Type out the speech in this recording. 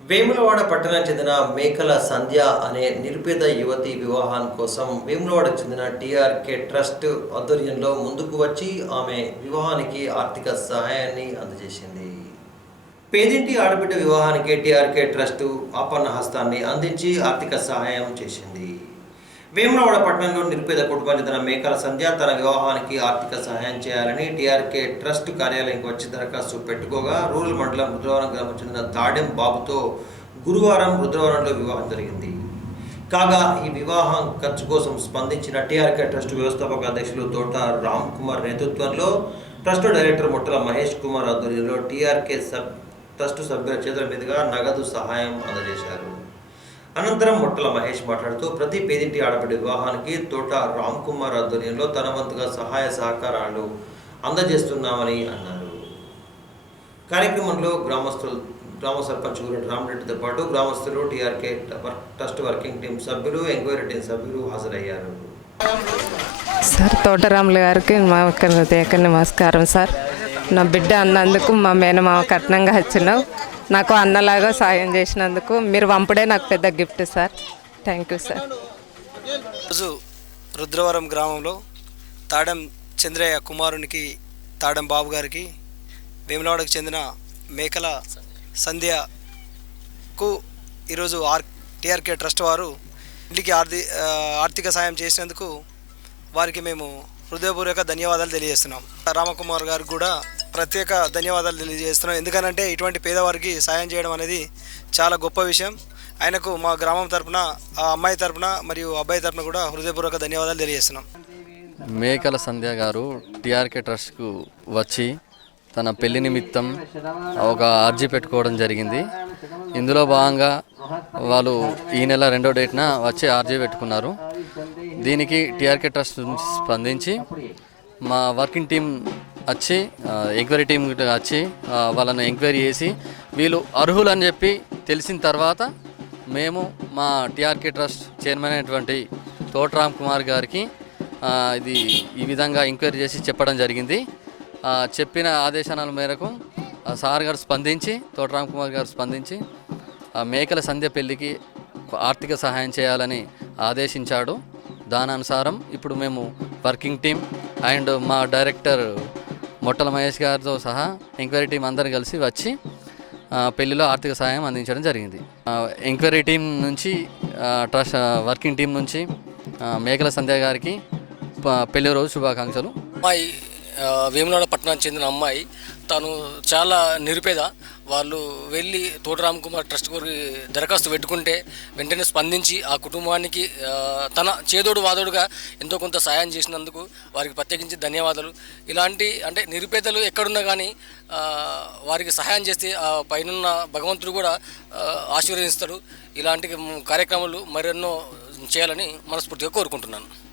వేములవాడ పట్టణానికి చెందిన మేకల సంధ్య అనే నిరుపేద యువతి వివాహం కోసం వేములవాడకు చెందిన టీఆర్కే ట్రస్ట్ ఆధ్వర్యంలో ముందుకు వచ్చి ఆమె వివాహానికి ఆర్థిక సహాయాన్ని అందజేసింది. పేదింటి ఆడబిడ్డ వివాహానికి టీఆర్కే ట్రస్ట్ ఆపన్న హస్తాన్ని అందించి ఆర్థిక సహాయం చేసింది. వేములవాడ పట్టణంలో నిరుపేద కుటుంబానికి తన మేకల సంధ్య తన వివాహానికి ఆర్థిక సహాయం చేయాలని టీఆర్కే ట్రస్ట్ కార్యాలయంకి వచ్చి దరఖాస్తు పెట్టుకోగా రూరల్ మండలం రుద్రవరం గ్రామం చెందిన దాడెం బాబుతో గురువారం రుద్రవరంలో వివాహం జరిగింది. కాగా ఈ వివాహం ఖర్చు కోసం స్పందించిన టీఆర్కే ట్రస్ట్ వ్యవస్థాపక అధ్యక్షులు తోట రామ్ కుమార్ నేతృత్వంలో ట్రస్ట్ డైరెక్టర్ ముట్టల మహేష్ కుమార్ ఆధ్వర్యంలో టీఆర్కే సబ్ ట్రస్ట్ సభ్యుల చేతుల మీదుగా నగదు సహాయం అందజేశారు. అనంతరం మొట్టల మహేష్ మాట్లాడుతూ ప్రతి పేదింటి ఆడబిడ్డ వివాహానికి తోట రామ్ కుమార్ ఆధ్వర్యంలో తన వంతుగా సహాయ సహకారాలు అందజేస్తున్నామని అన్నారు. కార్యక్రమంలో గ్రామస్తులు గ్రామ సర్పంచ్ గురెడ్డి రామరెడ్డితో పాటు గ్రామస్తులు టీఆర్కే ట్రస్ట్ వర్కింగ్ టీం సభ్యులు ఎంక్వైరీ టీం సభ్యులు హాజరయ్యారు. సార్ తోటరాములు గారికి మా హృదయక నమస్కారం సార్. నా బిడ్డ అన్నందుకు మా మేనమామ కట్నంగా వచ్చినావు. నాకు అన్నలాగా సాయం చేసినందుకు మీరు వంపుడే నాకు పెద్ద gift sir. Thank you sir రోజు రుద్రవరం గ్రామంలో తాడం చంద్రయ్య కుమారునికి తాడం బాబు గారికి వేములవాడకు చెందిన మేకల సంధ్యకు ఈరోజు ఆర్ టీఆర్కే ట్రస్ట్ వారు ఇంటికి ఆర్థి ఆర్థిక సాయం చేసినందుకు వారికి మేము హృదయపూర్వక ధన్యవాదాలు తెలియజేస్తున్నాం. రామకుమార్ గారికి కూడా ప్రత్యేక ధన్యవాదాలు తెలియజేస్తున్నాం. ఎందుకనంటే ఇటువంటి పేదవారికి సాయం చేయడం అనేది చాలా గొప్ప విషయం. ఆయనకు మా గ్రామం తరపున ఆ అమ్మాయి తరపున మరియు అబ్బాయి తరపున కూడా హృదయపూర్వక ధన్యవాదాలు తెలియజేస్తున్నాం. మేకల సంధ్య గారు టీఆర్కే ట్రస్ట్కు వచ్చి తన పెళ్ళి నిమిత్తం ఒక అర్జీ పెట్టుకోవడం జరిగింది. ఇందులో భాగంగా వాళ్ళు ఈ నెల రెండో డేట్న వచ్చి ఆర్జీ పెట్టుకున్నారు. దీనికి టీఆర్కే ట్రస్ట్ నుంచి స్పందించి మా వర్కింగ్ టీం వచ్చి ఎంక్వైరీ టీం వచ్చి వాళ్ళని ఎంక్వైరీ చేసి వీళ్ళు అర్హులు అని చెప్పి తెలిసిన తర్వాత మేము మా టీఆర్కే ట్రస్ట్ చైర్మన్ అయినటువంటి తోట రామ్ కుమార్ గారికి ఇది ఈ విధంగా ఎంక్వైరీ చేసి చెప్పడం జరిగింది. చెప్పిన ఆదేశాల మేరకు సార్ గారు స్పందించి తోట రామ్ కుమార్ గారు స్పందించి మేకల సంధ్య పెళ్ళికి ఆర్థిక సహాయం చేయాలని ఆదేశించాడు. దాని అనుసారం ఇప్పుడు మేము వర్కింగ్ టీం అండ్ మా డైరెక్టర్ మొట్టల మహేష్ గారితో సహా ఎంక్వైరీ టీం అందరు కలిసి వచ్చి పెళ్ళిలో ఆర్థిక సహాయం అందించడం జరిగింది. ఎంక్వైరీ టీం నుంచి ట్రస్ట్ వర్కింగ్ టీం నుంచి మేకల సంధ్య గారికి పెళ్ళి రోజు శుభాకాంక్షలు. మా వేములవాడ పట్టణానికి చెందిన అమ్మాయి. తను చాలా నిరుపేద. వాళ్ళు వెళ్ళి తోటరామ్ కుమార్ ట్రస్ట్ గారికి దరఖాస్తు పెట్టుకుంటే వెంటనే స్పందించి ఆ కుటుంబానికి తన చేదోడు వాదోడుగా ఎంతో కొంత సాయం చేసినందుకు వారికి ప్రత్యేకించి ధన్యవాదాలు. ఇలాంటి అంటే నిరుపేదలు ఎక్కడున్నా కానీ వారికి సహాయం చేస్తే ఆ పైనున్న భగవంతుడు కూడా ఆశీర్వదిస్తాడు ఇలాంటి కార్యక్రమాలు మరెన్నో చేయాలని మనస్ఫూర్తిగా కోరుకుంటున్నాను.